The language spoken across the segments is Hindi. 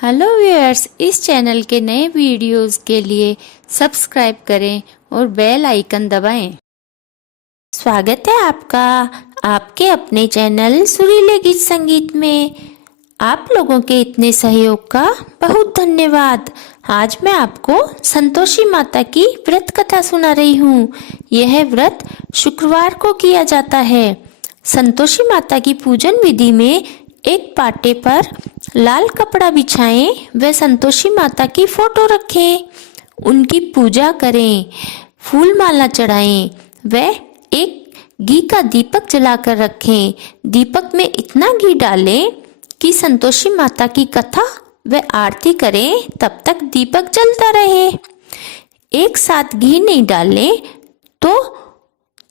हेलो व्यूअर्स, इस चैनल के नए वीडियोस के लिए सब्सक्राइब करें और बेल आइकन दबाएं। स्वागत है आपका आपके अपने चैनल सुरीले गीत संगीत में। आप लोगों के इतने सहयोग का बहुत धन्यवाद। आज मैं आपको संतोषी माता की व्रत कथा सुना रही हूँ। यह व्रत शुक्रवार को किया जाता है। संतोषी माता की पूजन विधि में एक पाटे पर लाल कपड़ा बिछाएं व संतोषी माता की फोटो रखें, उनकी पूजा करें, फूल माला चढ़ाएं व एक घी का दीपक जलाकर रखें। दीपक में इतना घी डालें कि संतोषी माता की कथा व आरती करें, तब तक दीपक जलता रहे। एक साथ घी नहीं डालें तो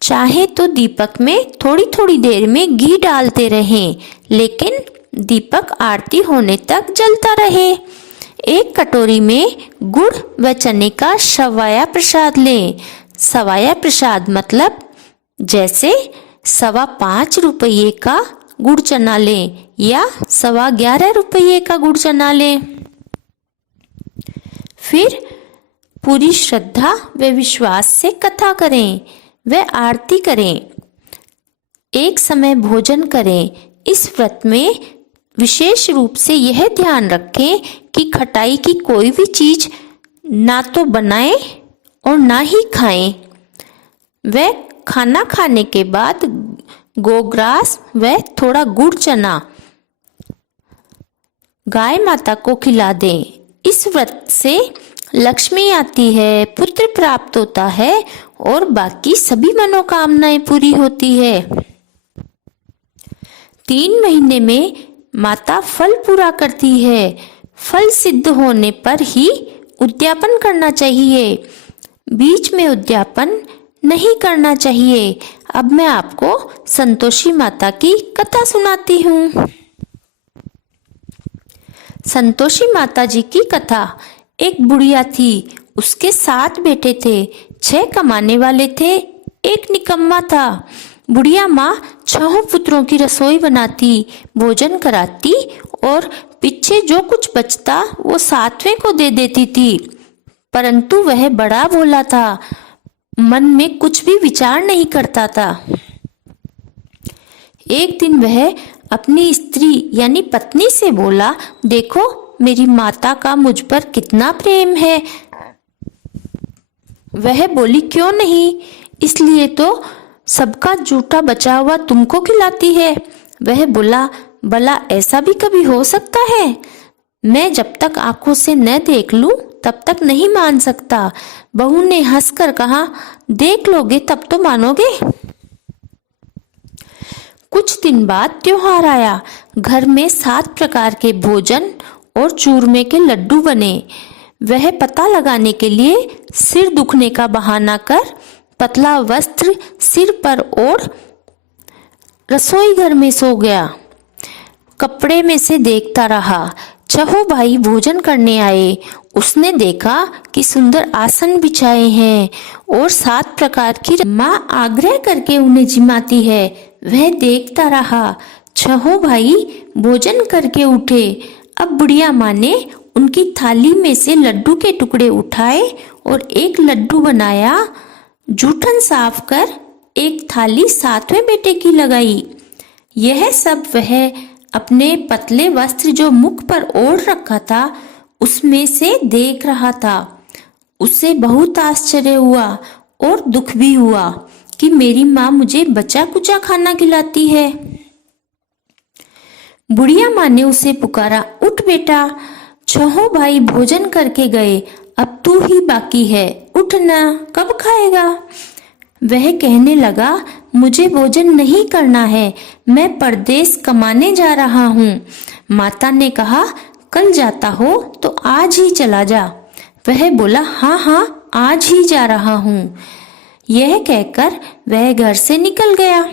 चाहे तो दीपक में थोड़ी थोड़ी देर में घी डालते रहें, लेकिन दीपक आरती होने तक जलता रहे। एक कटोरी में गुड़ व चने का सवाया प्रसाद लें। सवाया प्रसाद मतलब जैसे 5.25 रुपये का गुड़ चना लें या 11.25 रुपये का गुड़ चना लें। फिर पूरी श्रद्धा व विश्वास से कथा करें व आरती करें। एक समय भोजन करें। इस व्रत में विशेष रूप से यह ध्यान रखें कि खटाई की कोई भी चीज ना तो बनाएं और ना ही खाएं। व खाना खाने के बाद गोग्रास व थोड़ा गुड़ चना गाय माता को खिला दें। इस व्रत से लक्ष्मी आती है, पुत्र प्राप्त होता है और बाकी सभी मनोकामनाएं पूरी होती है। 3 महीने में माता फल पूरा करती है। फल सिद्ध होने पर ही उद्यापन करना चाहिए, बीच में उद्यापन नहीं करना चाहिए। अब मैं आपको संतोषी माता की कथा सुनाती हूँ। संतोषी माता जी की कथा। एक बुढ़िया थी, उसके 7 बेटे थे। 6 कमाने वाले थे, एक निकम्मा था। बुढ़िया माँ 6 पुत्रों की रसोई बनाती, भोजन कराती और पीछे जो कुछ बचता वो 7वें को दे देती थी। परंतु वह बड़ा भोला था, मन में कुछ भी विचार नहीं करता था। एक दिन वह अपनी स्त्री यानी पत्नी से बोला, देखो मेरी माता का मुझ पर कितना प्रेम है। वह बोली, क्यों नहीं, इसलिए तो सबका जूठा बचा हुआ तुमको खिलाती है। वह बोला, भला ऐसा भी कभी हो सकता है? मैं जब तक आंखों से न देख लूं तब तक नहीं मान सकता। बहू ने हंसकर कहा, देख लोगे तब तो मानोगे। कुछ दिन बाद त्योहार आया। घर में 7 प्रकार के भोजन और चूरमे के लड्डू बने। वह पता लगाने के लिए सिर दुखने का बहाना कर पतला वस्त्र सिर पर ओढ़ रसोई घर में सो गया। कपड़े में से देखता रहा। 6 भाई भोजन करने आए। उसने देखा कि सुंदर आसन बिछाए हैं और 7 प्रकार की माँ आग्रह करके उन्हें जिमाती है। वह देखता रहा। 6 भाई भोजन करके उठे। अब बुढ़िया माँ ने उनकी थाली में से लड्डू के टुकड़े उठाए और एक लड्डू बनाया। जूठन साफ कर एक थाली 7वें बेटे की लगाई। यह सब वह अपने पतले वस्त्र जो मुख पर ओढ़ रखा था उसमें से देख रहा था। उसे बहुत आश्चर्य हुआ और दुख भी हुआ कि मेरी माँ मुझे बचा कुचा खाना खिलाती है। बुढ़िया माँ ने उसे पुकारा, उठ बेटा, 6 भाई भोजन करके गए, अब तू ही बाकी है, उठना, कब खाएगा? वह कहने लगा, मुझे भोजन नहीं करना है, मैं परदेश कमाने जा रहा हूँ। माता ने कहा, कल जाता हो तो आज ही चला जा। वह बोला, हाँ हाँ आज ही जा रहा हूँ। यह कहकर वह घर से निकल गया।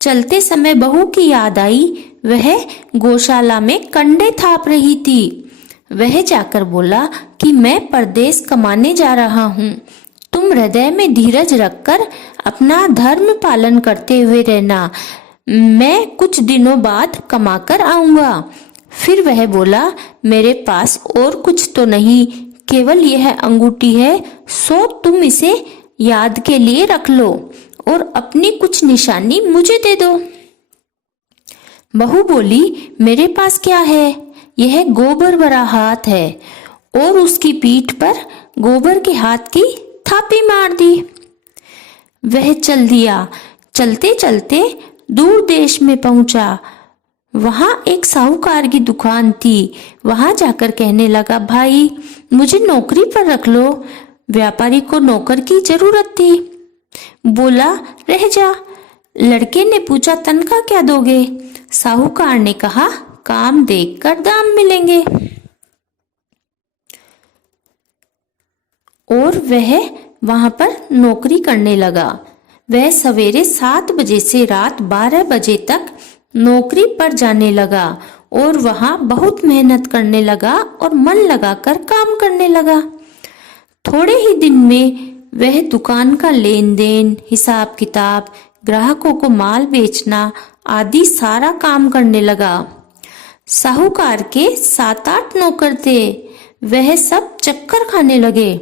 चलते समय बहू की याद आई। वह गौशाला में कंडे थाप रही थी। वह जाकर बोला कि मैं परदेश कमाने जा रहा हूँ, तुम हृदय में धीरज रखकर अपना धर्म पालन करते हुए रहना। मैं कुछ दिनों बाद कमाकर आऊंगा। फिर वह बोला, मेरे पास और कुछ तो नहीं, केवल यह अंगूठी है, सो तुम इसे याद के लिए रख लो और अपनी कुछ निशानी मुझे दे दो। बहू बोली, मेरे पास क्या है, यह गोबर भरा हाथ है, और उसकी पीठ पर गोबर के हाथ की थापी मार दी। वह चल दिया। चलते चलते दूर देश में पहुंचा। वहां एक साहूकार की दुकान थी। वहां जाकर कहने लगा, भाई मुझे नौकरी पर रख लो। व्यापारी को नौकर की जरूरत थी। बोला, रह जा। लड़के ने पूछा, तनख्वाह क्या दोगे? साहूकार ने कहा, काम देखकर दाम मिलेंगे। और वह वहां पर नौकरी करने लगा। वह सवेरे 7 बजे से रात 12 बजे तक नौकरी पर जाने लगा और वहां बहुत मेहनत करने लगा और मन लगाकर काम करने लगा। थोड़े ही दिन में वह दुकान का लेन देन, हिसाब किताब, ग्राहकों को माल बेचना आदि सारा काम करने लगा। साहूकार के 7-8 नौकर थे। वह सब चक्कर खाने लगे।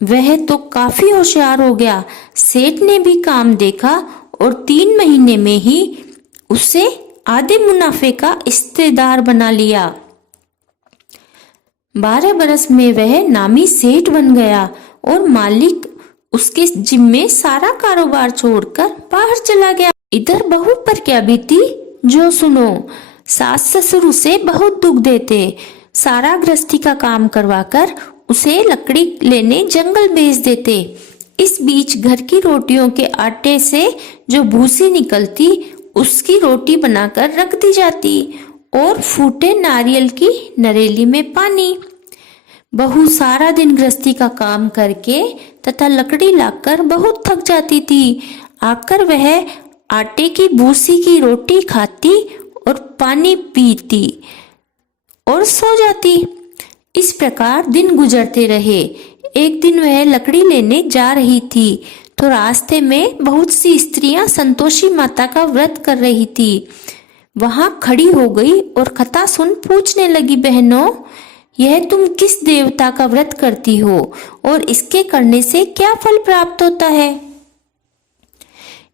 वह तो काफी होशियार हो गया। सेठ ने भी काम देखा और 3 महीने में ही उसे आधे मुनाफे का हिस्सेदार बना लिया। 12 बरस में वह नामी सेठ बन गया और मालिक उसके जिम्मे सारा कारोबार छोड़कर बाहर चला गया। इधर बहू पर क्या बीती, जो सुनो। सास ससुर उसे बहुत दुख देते। सारा गृहस्थी का काम करवाकर उसे लकड़ी लेने जंगल भेज देते। इस बीच घर की रोटियों के आटे से जो भूसी निकलती, उसकी रोटी बनाकर रख दी जाती और फूटे नारियल की नरेली में पानी। बहू सारा दिन गृहस्थी का काम करके तथा लकड़ी लाकर बहुत थक जाती थी। आकर वह आटे की भूसी की रोटी खाती और पानी पीती और सो जाती। इस प्रकार दिन गुजरते रहे। एक दिन वह लकड़ी लेने जा रही थी तो रास्ते में बहुत सी स्त्रियां संतोषी माता का व्रत कर रही थी। वहां खड़ी हो गई और कथा सुन पूछने लगी, बहनों, यह तुम किस देवता का व्रत करती हो और इसके करने से क्या फल प्राप्त होता है?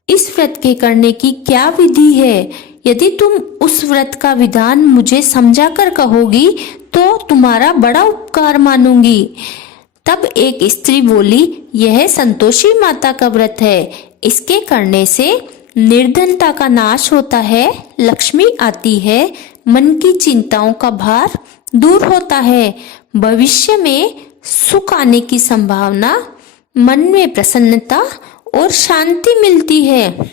इस व्रत के करने की क्या विधि है? यदि तुम उस व्रत का विधान मुझे समझा कर कहोगी तो तुम्हारा बड़ा उपकार मानूंगी। तब एक स्त्री बोली, यह संतोषी माता का व्रत है। इसके करने से निर्धनता का नाश होता है, लक्ष्मी आती है, मन की चिंताओं का भार दूर होता है, भविष्य में सुख आने की संभावना, मन में प्रसन्नता और शांति मिलती है।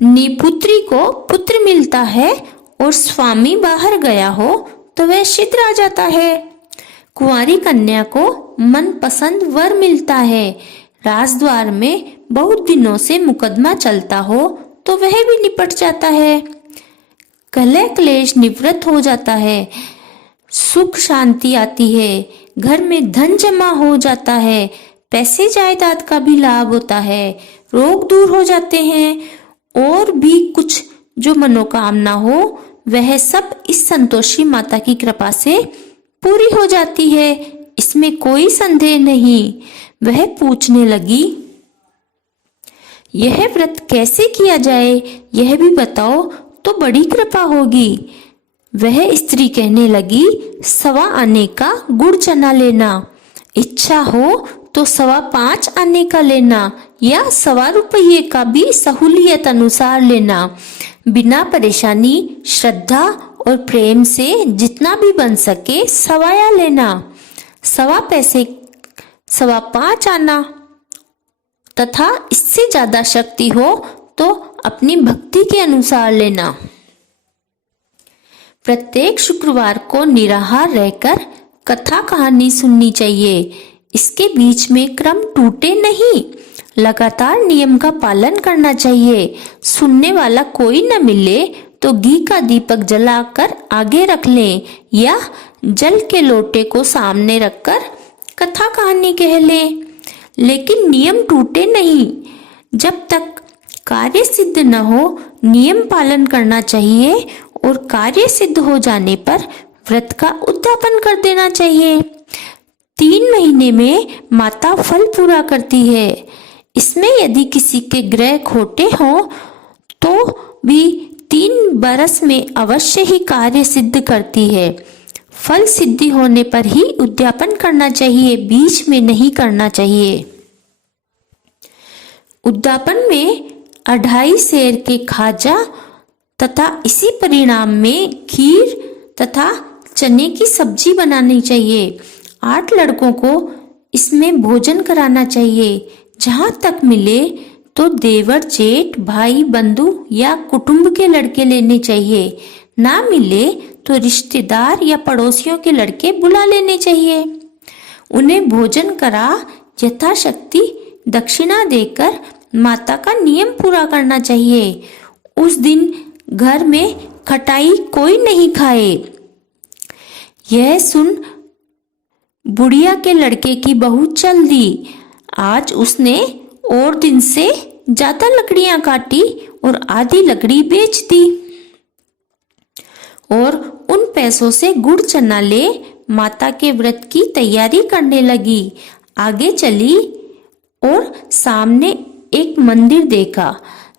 निपुत्री को पुत्र मिलता है और स्वामी बाहर गया हो तो वह शीघ्र आ जाता है। कुंवारी कन्या को मनपसंद वर मिलता है। राजद्वार में बहुत दिनों से मुकदमा चलता हो तो वह भी निपट जाता है। कलह क्लेश निवृत्त हो जाता है, सुख शांति आती है, घर में धन जमा हो जाता है, पैसे जायदाद का भी लाभ होता है, रोग दूर हो जाते हैं और भी कुछ जो मनोकामना हो वह सब इस संतोषी माता की कृपा से पूरी हो जाती है। इसमें कोई संदेह नहीं। वह पूछने लगी, यह व्रत कैसे किया जाए, यह भी बताओ तो बड़ी कृपा होगी। वह स्त्री कहने लगी, 1.25 आने का गुड़ चना लेना, इच्छा हो तो 5.25 आने का लेना या 1.25 रुपये का भी सहूलियत अनुसार लेना। बिना परेशानी, श्रद्धा और प्रेम से जितना भी बन सके सवाया लेना। 1.25 पैसे 5.25 आना तथा इससे ज्यादा शक्ति हो तो अपनी भक्ति के अनुसार लेना। प्रत्येक शुक्रवार को निराहार रहकर कथा कहानी सुननी चाहिए। इसके बीच में क्रम टूटे नहीं। लगातार नियम का पालन करना चाहिए। सुनने वाला कोई न मिले तो घी का दीपक जलाकर आगे रख लें या जल के लोटे को सामने रखकर कथा कहानी कह लें। लेकिन नियम टूटे नहीं। जब तक कार्य सिद्ध न हो नियम पालन करना चाहिए और कार्य सिद्ध हो जाने पर व्रत का उद्यापन कर देना चाहिए। 3 महीने में माता फल पूरा करती है। इसमें यदि किसी के ग्रह खोटे हों तो भी 3 बरस में अवश्य ही कार्य सिद्ध करती है। फल सिद्धि होने पर ही उद्यापन करना चाहिए, बीच में नहीं करना चाहिए। उद्यापन में 2.5 सेर के खाजा तथा इसी परिणाम में खीर तथा चने की सब्जी बनानी चाहिए। 8 लड़कों को इसमें भोजन कराना चाहिए। जहाँ तक मिले तो देवर, जेठ, भाई, बंधु या कुटुंब के लड़के लेने चाहिए। ना मिले तो रिश्तेदार या पड़ोसियों के लड़के बुला लेने चाहिए। उन्हें भोजन करा यथाशक्ति दक्षिणा देकर माता का नियम पूरा करना चाहिए। उस दिन घर में खटाई कोई नहीं खाए। यह सुन बुढ़िया के लड़के की बहू चल दी। आज उसने और दिन से ज्यादा लकड़ियां काटी और आधी लकड़ी बेच दी और उन पैसों से गुड़ चना ले माता के व्रत की तैयारी करने लगी। आगे चली और सामने एक मंदिर देखा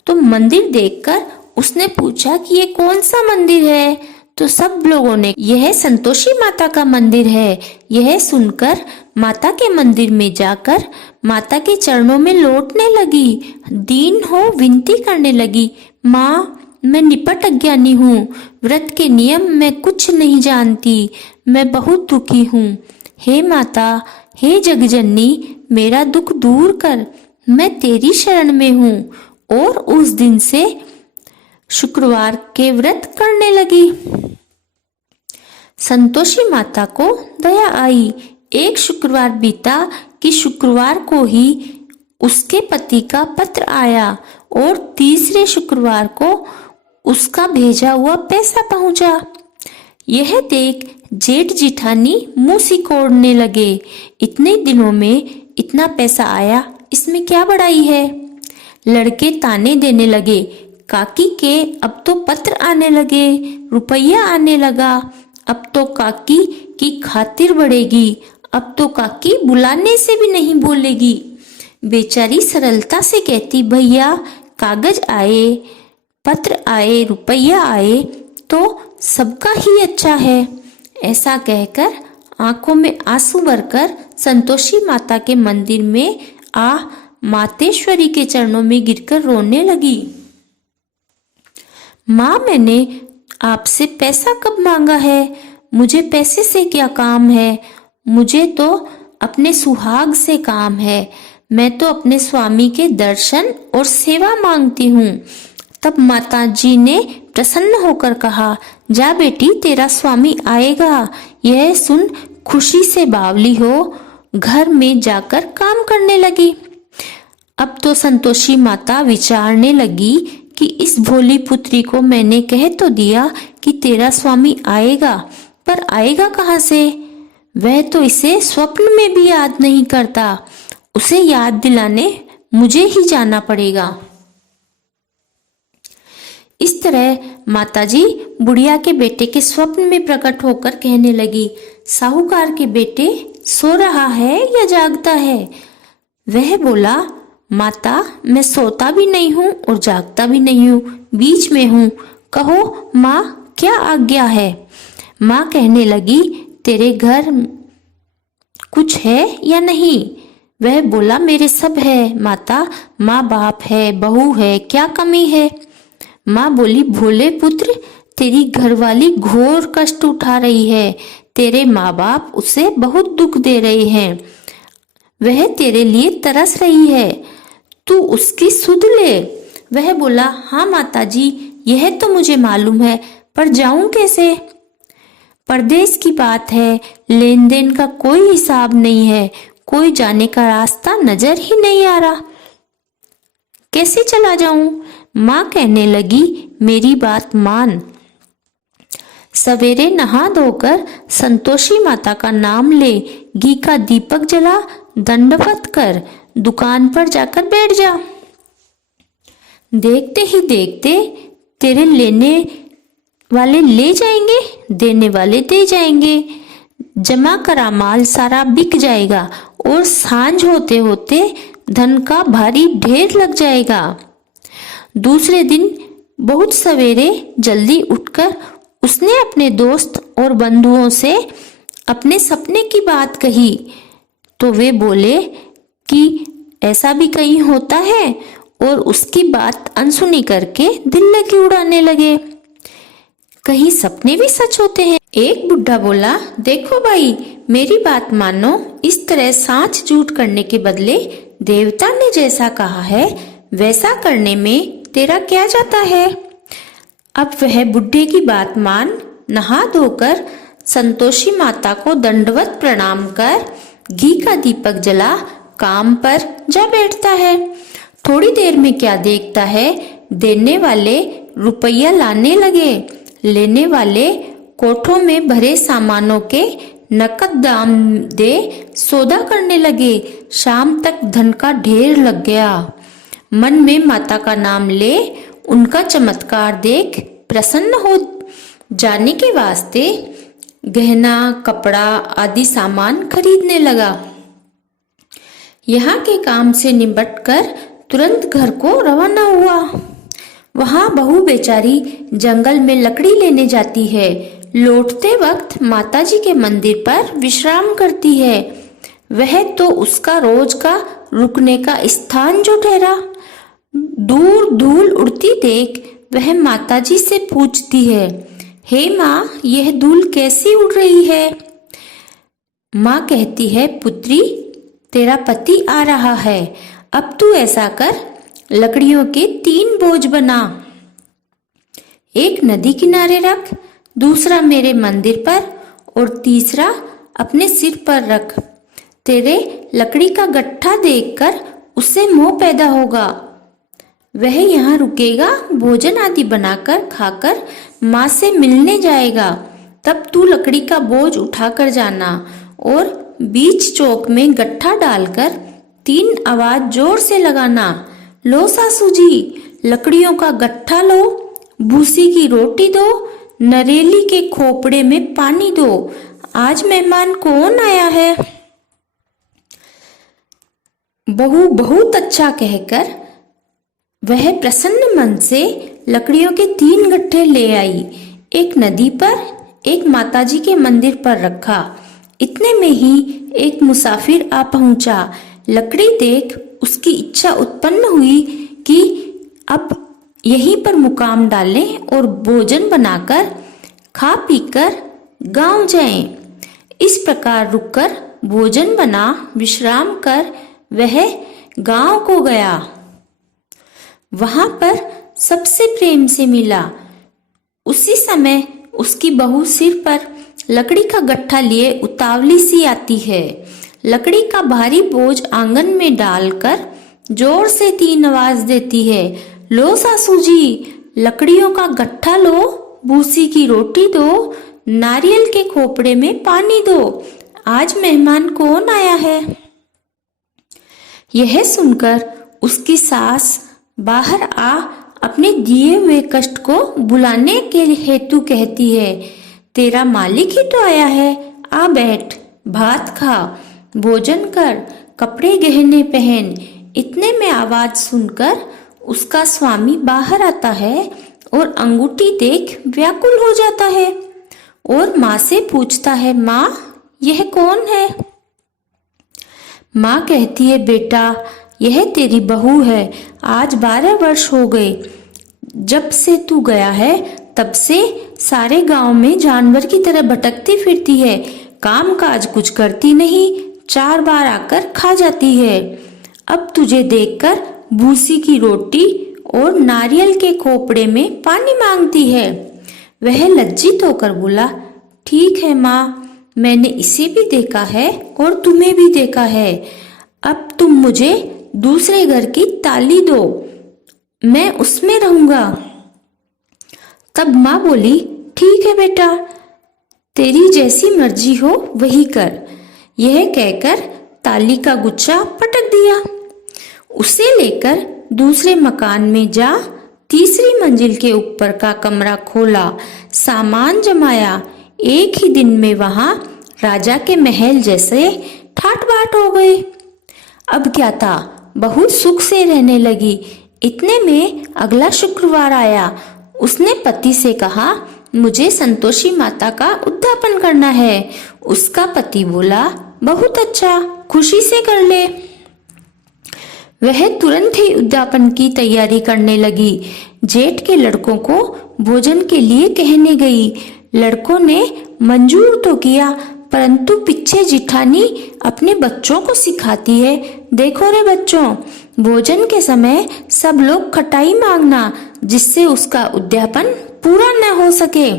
तो मंदिर देखकर उसने पूछा कि ये कौन सा मंदिर है? तो सब लोगों ने, यह संतोषी माता का मंदिर है। यह सुनकर माता के मंदिर में जाकर माता के चरणों में लौटने लगी। दीन हो विनती करने लगी, माँ मैं निपट अज्ञानी हूँ, व्रत के नियम मैं कुछ नहीं जानती, मैं बहुत दुखी हूँ। हे माता, हे जगजननी, मेरा दुख दूर कर, मैं तेरी शरण में हूँ। और उस दिन से शुक्रवार के व्रत करने लगी। संतोषी माता को दया आई। एक शुक्रवार बीता कि शुक्रवार को ही उसके पति का पत्र आया और तीसरे शुक्रवार को उसका भेजा हुआ पैसा पहुंचा। यह देख जेठ जिठानी मुंह सिकोड़ने लगे। इतने दिनों में इतना पैसा आया, इसमें क्या बड़ाई है? लड़के ताने देने लगे। काकी के अब तो पत्र आने लगे, रुपया आने लगा, अब तो काकी की खातिर बढ़ेगी, अब तो काकी बुलाने से भी नहीं बोलेगी। बेचारी सरलता से कहती, भैया कागज आए, पत्र आए, रुपया आए तो सबका ही अच्छा है। ऐसा कहकर आंखों में आंसू भरकर संतोषी माता के मंदिर में आ मातेश्वरी के चरणों में गिरकर रोने लगी। माँ, मैंने आपसे पैसा कब मांगा है? मुझे पैसे से क्या काम है? मुझे तो अपने सुहाग से काम है। मैं तो अपने स्वामी के दर्शन और सेवा मांगती हूँ। तब माता जी ने प्रसन्न होकर कहा, जा बेटी, तेरा स्वामी आएगा। यह सुन खुशी से बावली हो घर में जाकर काम करने लगी। अब तो संतोषी माता विचारने लगी कि इस भोली पुत्री को मैंने कह तो दिया कि तेरा स्वामी आएगा, पर आएगा कहाँ से? वह तो इसे स्वप्न में भी याद नहीं करता। उसे याद दिलाने मुझे ही जाना पड़ेगा। इस तरह माताजी बुढ़िया के बेटे के स्वप्न में प्रकट होकर कहने लगी, साहूकार के बेटे सो रहा है या जागता है? वह बोला, माता मैं सोता भी नहीं हूँ और जागता भी नहीं हूँ, बीच में हूँ। कहो माँ, क्या आज्ञा है? माँ कहने लगी, तेरे घर कुछ है या नहीं? वह बोला, मेरे सब है माता, माँ बाप है, बहू है, क्या कमी है? माँ बोली, भोले पुत्र, तेरी घरवाली घोर कष्ट उठा रही है। तेरे माँ बाप उसे बहुत दुख दे रहे हैं। वह तेरे लिए तरस रही है, तू उसकी सुध ले। वह बोला, हाँ माताजी, यह तो मुझे मालूम है, पर जाऊं कैसे? परदेश की बात है, लेन देन का कोई हिसाब नहीं है, कोई जाने का रास्ता नजर ही नहीं आ रहा, कैसे चला जाऊं? माँ कहने लगी, मेरी बात मान। सवेरे नहा धोकर संतोषी माता का नाम ले, घी का दीपक जला, दंडवत कर, दुकान पर जाकर बैठ जा। देखते ही देखते तेरे लेने वाले ले जाएंगे, देने वाले दे जाएंगे। जमा करा माल सारा बिक जाएगा और सांझ होते होते धन का भारी ढेर लग जाएगा। दूसरे दिन बहुत सवेरे जल्दी उठकर उसने अपने दोस्त और बंधुओं से अपने सपने की बात कही तो वे बोले कि ऐसा भी कहीं होता है, और उसकी बात अनसुनी करके दिल लगी उड़ाने लगे। कहीं सपने भी सच होते हैं। एक बुढ़ा बोला, देखो भाई, मेरी बात मानो, इस तरह सांच झूठ करने के बदले देवता ने जैसा कहा है वैसा करने में तेरा क्या जाता है। अब वह बुढ़े की बात मान नहा धोकर संतोषी माता को दंडवत प्रणाम कर घी का दीपक जला काम पर जा बैठता है। थोड़ी देर में क्या देखता है, देने वाले रुपया लाने लगे, लेने वाले कोठों में भरे सामानों के नकद दाम दे सौदा करने लगे। शाम तक धन का ढेर लग गया। मन में माता का नाम ले उनका चमत्कार देख प्रसन्न हो जाने के वास्ते गहना, कपड़ा आदि सामान खरीदने लगा। यहाँ के काम से निपटकर तुरंत घर को रवाना हुआ। वहाँ बहू बेचारी जंगल में लकड़ी लेने जाती है। लौटते वक्त माताजी के मंदिर पर विश्राम करती है। वह तो उसका रोज का रुकने का स्थान जो ठहरा। दूर धूल उड़ती देख वह माताजी से पूछती है, हे माँ, यह धूल कैसी उड़ रही है। माँ कहती है, पुत्री, तेरा पति आ रहा है। अब तू ऐसा कर, लकड़ियों के 3 बोझ बना, एक नदी किनारे रख, दूसरा मेरे मंदिर पर और तीसरा अपने सिर पर रख। तेरे लकड़ी का गट्ठा देखकर उससे मोह पैदा होगा। वह यहाँ रुकेगा, भोजन आदि बनाकर खाकर माँ से मिलने जाएगा। तब तू लकड़ी का बोझ उठाकर जाना और बीच चौक में गट्ठा डालकर 3 आवाज जोर से लगाना, लो सासू जी, लकड़ियों का गट्ठा लो, भूसी की रोटी दो, नरेली के खोपड़े में पानी दो, आज मेहमान कौन आया है। बहू बहुत अच्छा कहकर वह प्रसन्न मन से लकड़ियों के 3 गट्ठे ले आई। एक नदी पर, एक माताजी के मंदिर पर रखा। इतने में ही एक मुसाफिर आ पहुंचा। लकड़ी देख उसकी इच्छा उत्पन्न हुई कि अब यहीं पर मुकाम डालें और भोजन बनाकर खा पीकर गांव जाएं। इस प्रकार रुककर भोजन बना विश्राम कर वह गांव को गया। वहां पर सबसे प्रेम से मिला। उसी समय उसकी बहू सिर पर लकड़ी का गट्ठा लिए उतावली सी आती है। लकड़ी का भारी बोझ आंगन में डालकर जोर से 3 आवाज देती है, लो सासू जी, लकड़ियों का गट्ठा लो, भूसी की रोटी दो, नारियल के खोपड़े में पानी दो, आज मेहमान कौन आया है। यह सुनकर उसकी सास बाहर आ अपने दिए हुए कष्ट को बुलाने के हेतु कहती है, तेरा मालिक ही तो आया है, आ बैठ, भात खा, भोजन कर, कपड़े गहने पहन। इतने में आवाज सुनकर उसका स्वामी बाहर आता है और अंगूठी देख व्याकुल हो जाता है और माँ से पूछता है, माँ, यह कौन है। माँ कहती है, बेटा, यह तेरी बहू है। आज 12 वर्ष हो गए जब से तू गया है, तब से सारे गांव में जानवर की तरह भटकती फिरती है, काम काज कुछ करती नहीं, 4 बार आकर खा जाती है। अब तुझे देखकर भूसी की रोटी और नारियल के खोपड़े में पानी मांगती है। वह लज्जित होकर बोला, ठीक है माँ, मैंने इसे भी देखा है और तुम्हें भी देखा है। अब तुम मुझे दूसरे घर की ताली दो, मैं उसमें रहूंगा। तब माँ बोली, ठीक है बेटा, तेरी जैसी मर्जी हो वही कर। यह कहकर ताली का गुच्छा पटक दिया। उसे लेकर दूसरे मकान में जा तीसरी मंजिल के ऊपर का कमरा खोला, सामान जमाया। एक ही दिन में वहां राजा के महल जैसे ठाट बाट हो गए। अब क्या था, बहुत सुख से रहने लगी। इतने में अगला शुक्रवार आया। उसने पति से कहा, मुझे संतोषी माता का उद्यापन करना है। उसका पति बोला, बहुत अच्छा, खुशी से कर ले। वह तुरंत ही उद्यापन की तैयारी करने लगी। जेठ के लड़कों को भोजन के लिए कहने गई। लड़कों ने मंजूर तो किया, परंतु पीछे जिठानी अपने बच्चों को सिखाती है, देखो रे बच्चों, भोजन के समय सब लोग खटाई मांगना, जिससे उसका उद्यापन पूरा न हो सके।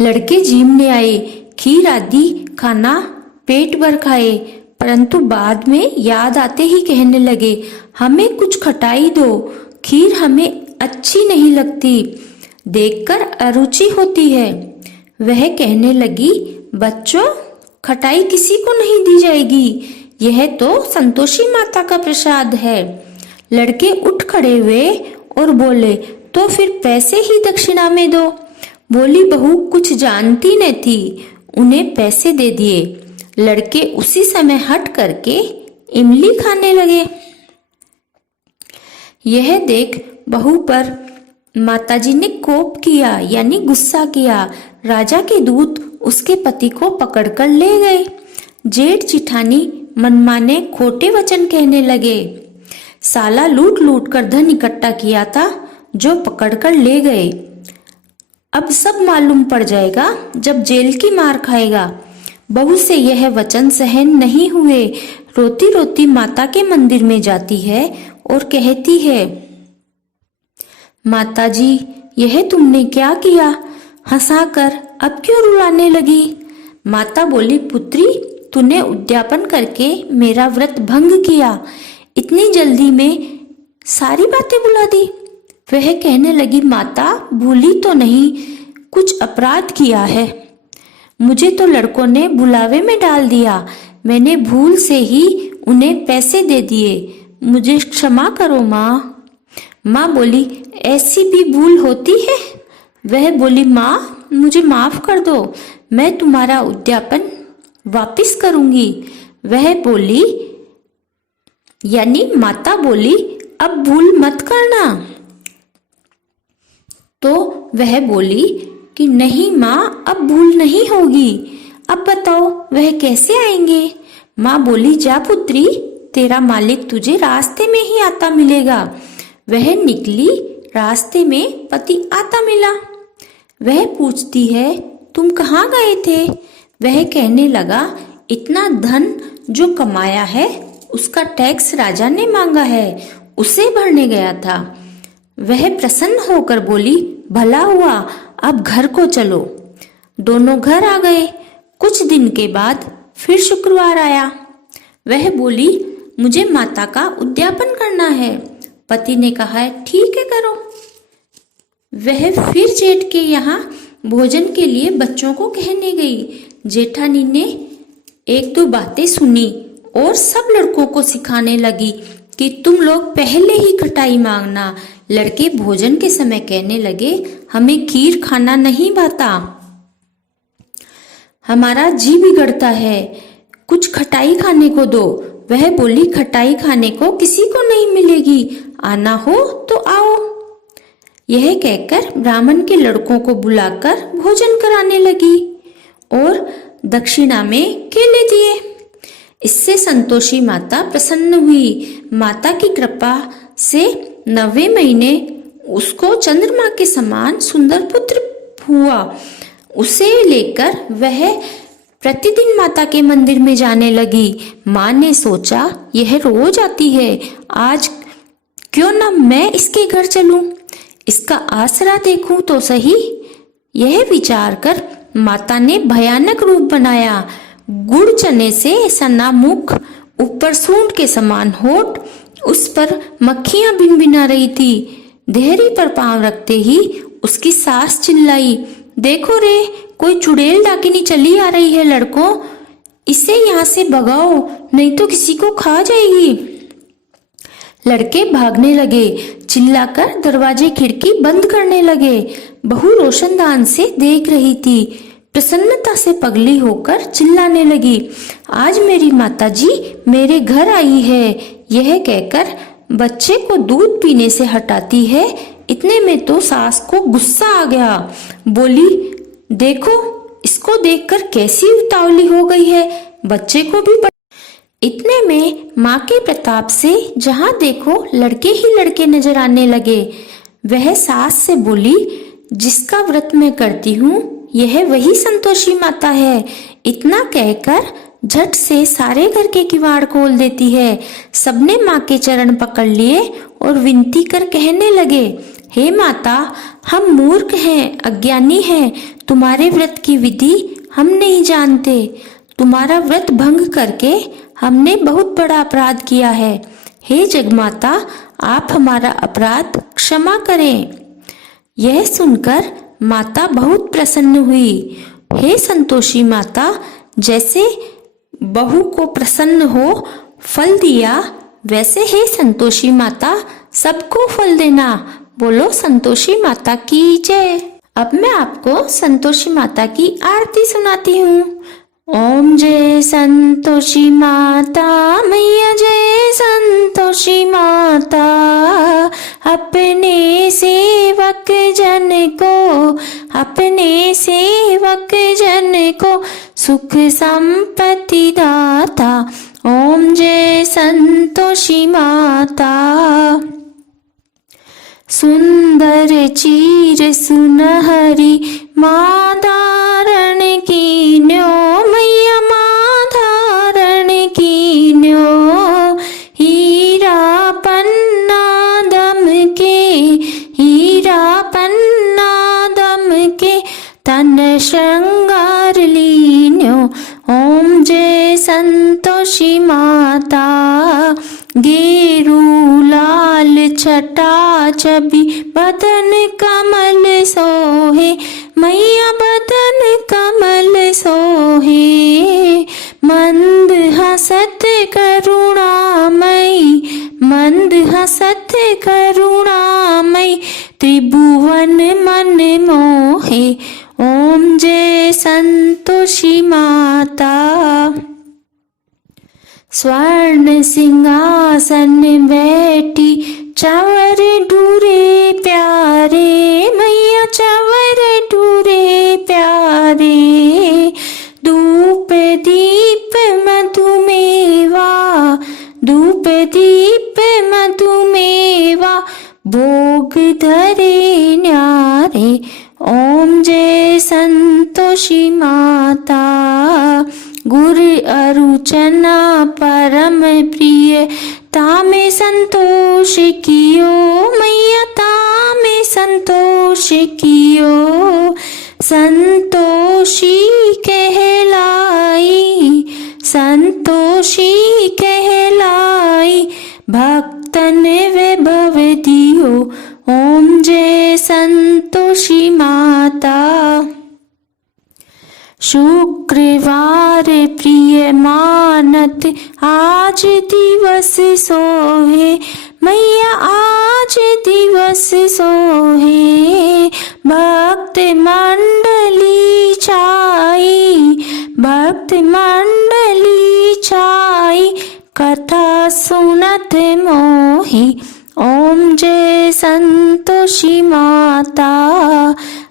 लड़के जीमने आए, खीर आदि खाना पेट भर खाए, परंतु बाद में याद आते ही कहने लगे, हमें कुछ खटाई दो, खीर हमें अच्छी नहीं लगती, देखकर अरुचि होती है। वह कहने लगी, बच्चों, खटाई किसी को नहीं दी जाएगी, यह तो संतोषी माता का प्रसाद है। लड़के उठ खड़े हुए और बोले, तो फिर पैसे ही दक्षिणा में दो। बोली बहू कुछ जानती न थी, उन्हें पैसे दे दिए। लड़के उसी समय हट करके इमली खाने लगे। यह देख बहू पर माताजी ने कोप किया, यानी गुस्सा किया। राजा के दूत उसके पति को पकड़कर ले गए। जेठ जिठानी मनमाने खोटे वचन कहने लगे। साला लूट लूट कर धन इकट्ठा किया था, जो पकड़कर ले गए। अब सब मालूम पड़ जाएगा जब जेल की मार खाएगा। बहू से यह वचन सहन नहीं हुए। रोती रोती माता के मंदिर में जाती है और कहती है, माताजी, यह तुमने क्या किया? हंसाकर अब क्यों रुलाने लगी? माता बोली, पुत्री, तूने उद्यापन करके मेरा व्रत भंग किया, इतनी जल्दी में सारी बातें भुला दी। वह कहने लगी, माता, भूली तो नहीं, कुछ अपराध किया है। मुझे तो लड़कों ने बुलावे में डाल दिया, मैंने भूल से ही उन्हें पैसे दे दिए, मुझे क्षमा करो माँ। माँ बोली, ऐसी भी भूल होती है? वह बोली, माँ, मुझे माफ कर दो, मैं तुम्हारा उद्यापन वापिस करूंगी। वह बोली, यानी माता बोली, अब भूल मत करना। तो वह बोली कि नहीं माँ, अब भूल नहीं होगी। अब बताओ वह कैसे आएंगे? माँ बोली, जा पुत्री, तेरा मालिक तुझे रास्ते में ही आता मिलेगा। वह निकली, रास्ते में पति आता मिला। वह पूछती है, तुम कहाँ गए थे? वह कहने लगा, इतना धन जो कमाया है उसका टैक्स राजा ने मांगा है, उसे भरने गया था। वह प्रसन्न होकर बोली, भला हुआ, अब घर को चलो। दोनों घर आ गए। कुछ दिन के बाद फिर शुक्रवार आया। वह बोली, मुझे माता का उद्यापन करना है। पति ने कहा, ठीक है, करो। वह फिर जेठ के यहाँ भोजन के लिए बच्चों को कहने गई। जेठानी ने एक दो बातें सुनी और सब लड़कों को सिखाने लगी कि तुम लोग पहले ही खटाई मांगना। लड़के भोजन के समय कहने लगे, हमें खीर खाना नहीं भाता, हमारा जी बिगड़ता है, कुछ खटाई खाने को दो। वह बोली, खटाई खाने को किसी को नहीं मिलेगी, आना हो तो आओ। यह कहकर ब्राह्मण के लड़कों को बुलाकर भोजन कराने लगी और दक्षिणा में केले दिए। इससे संतोषी माता प्रसन्न हुई। माता की कृपा से 9वें महीने उसको चंद्रमा के समान सुंदर पुत्र हुआ। उसे लेकर वह प्रतिदिन माता के मंदिर में जाने लगी। माँ ने सोचा, यह रोज आती है, आज क्यों न मैं इसके घर चलूं, इसका आसरा देखूं तो सही। यह विचार कर माता ने भयानक रूप बनाया। गुड़ चने से सना मुख, ऊपर सूंड के समान होठ, उस पर मक्खियां भिनभिना रही थी। देहरी पर पांव रखते ही उसकी सास चिल्लाई, देखो रे, कोई चुड़ैल डाकिनी चली आ रही है लड़कों, इसे यहाँ से भगाओ, नहीं तो किसी को खा जाएगी। लड़के भागने लगे, चिल्लाकर दरवाजे खिड़की बंद करने लगे। बहू रोशनदान से देख रही थी, प्रसन्नता से पगली होकर चिल्लाने लगी, आज मेरी माताजी मेरे घर आई है। यह कहकर बच्चे को दूध पीने से हटाती है। इतने में तो सास को गुस्सा आ गया। बोली, देखो इसको देखकर कैसी उतावली हो गई है, बच्चे को भी इतने में माँ के प्रताप से जहाँ देखो लड़के ही लड़के नजर आने लगे। वह सास से बोली, जिसका व्रत मैं करती हूँ यह वही संतोषी माता है। इतना कहकर झट से सारे घर के किवाड़ खोल देती है। सबने माँ के चरण पकड़ लिए और विनती कर कहने लगे, हे माता, हम मूर्ख हैं, अज्ञानी हैं, तुम्हारे व्रत की विधि हम नहीं जानते। तुम्हारा व्रत भंग करके हमने बहुत बड़ा अपराध किया है। हे जगमाता, आप हमारा अपराध क्षमा करें। यह सुनकर माता बहुत प्रसन्न हुई। हे संतोषी माता, जैसे बहू को प्रसन्न हो फल दिया, वैसे हे संतोषी माता सबको फल देना। बोलो संतोषी माता की जय। अब मैं आपको संतोषी माता की आरती सुनाती हूँ। ओम जय संतोषी माता मैया, जय संतोषी माता। अपने सेवक जन को, अपने सेवक जन को सुख संपत्ति दाता। ओम जय संतोषी माता। सुंदर चीर सुनहरी माँ धारण कीन्यो, मैया माँ धारण कीन्यो। हीरा पन्ना दम के, हीरा पन्ना दम के तन श्रृंगार लीन्यो। ओम जय संतोषी माता। गेरू लाल छटा छवि बदन कमल सोहे, मैया बदन कमल सोहे। मंद हसत करुणामयी, मंद हसत करुणामयी, त्रिभुवन मन मोहे। ओम जय संतोषी माता। स्वर्ण सिंहासन बैठी चवर ढूरे प्यारे, मैया चवर ढूरे प्यारे। धूप दीप मधुमेवा, धूप दीप मधुमेवा, भोग धरे न्यारे। ओम जय संतोषी माता। गुर अरुचना परम प्रिय, तामे संतोष कियो, मैया तामे संतोष कियो। संतोषी कहलाई, संतोषी कहलाई, भक्तन वैभव दियो। ओम जय संतोषी माता। शुक्रवार प्रिय मानत आज दिवस सोहे, मैया आज दिवस सोहे। भक्त मंडली छाई, भक्त मंडली छाई, कथा सुनत मोहि। ओम जय संतोषी माता।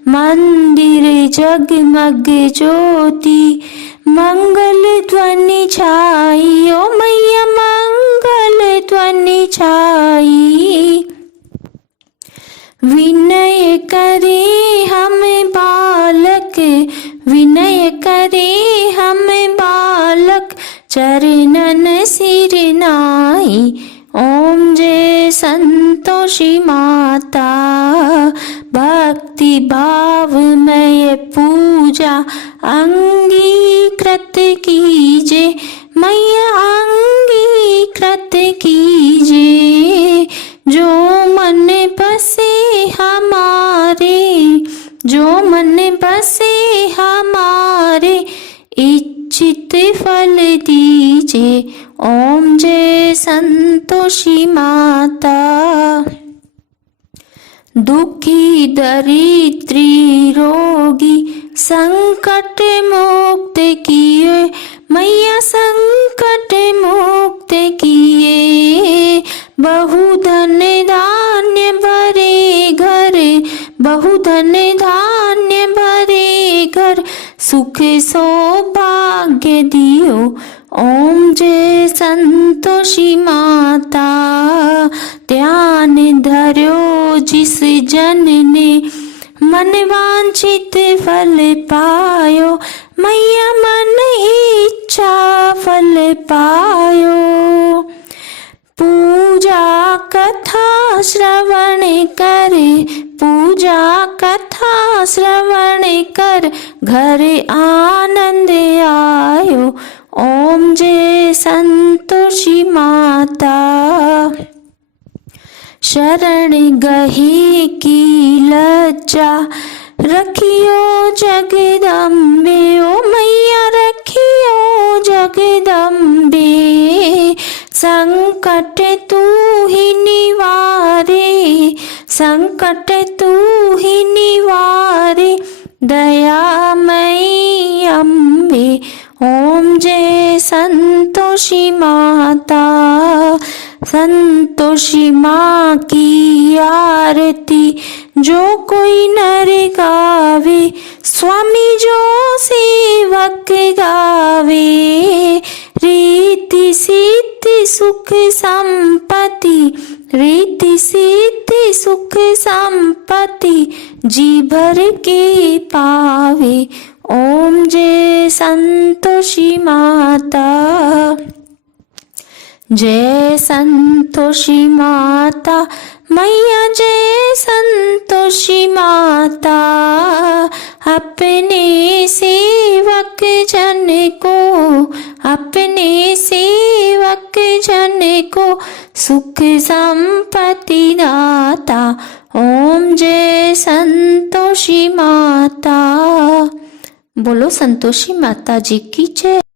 मंदिर जगमग ज्योति, मंगल ध्वनि छाई, ओ मैया मंगल ध्वनि छाई। विनय करे हम बालक, विनय करे हम बालक, चरणन सिर नाई। ओम जय संतोषी माता। भक्ति भावमय पूजा अंगीकृत कीजे, मैया अंगीकृत कीजे। जो मन बसे हमारे, जो मन बसे हमारे, इच्छित फल दीजे। ओम जय संतोषी माता। दुखी दरिद्री रोगी संकट मुक्त किए मैया, संकट मुक्त किए। बहु धन धान्य भरे घर, बहु धन धान्य भरे घर, सुख सौभाग्य दियो। ओम जय संतोषी माता। ध्यान धर्यो जिस जन ने मन वांछित फल पायो, मैया मन इच्छा फल पायो। पूजा कथा श्रवण करे, पूजा कथा श्रवण कर, घर आनंद आयो। ओम जय संतोषी माता। शरण गही की लज्जा रखियो जगदम्बे। ओ मैया रखियो जगदम्बे। संकट तू ही निवारे, संकट तू ही निवारे, दयामयी अम्बे। ओम जय संतोषी माता। संतोषी माँ की आरती जो कोई नर गावे, स्वामी जो सेवक गावे। रीति सिद्धि सुख संपत्ति, रीति सिद्धि सुख संपत्ति, जी भर के पावे। ओम जय संतोषी माता। जय संतोषी माता मैया, जय संतोषी माता। अपने सेवक जन को, अपने सेवक जन को सुख संपत्ति दाता। ओम जय संतोषी माता। बोलो संतोषी माता जी की जय।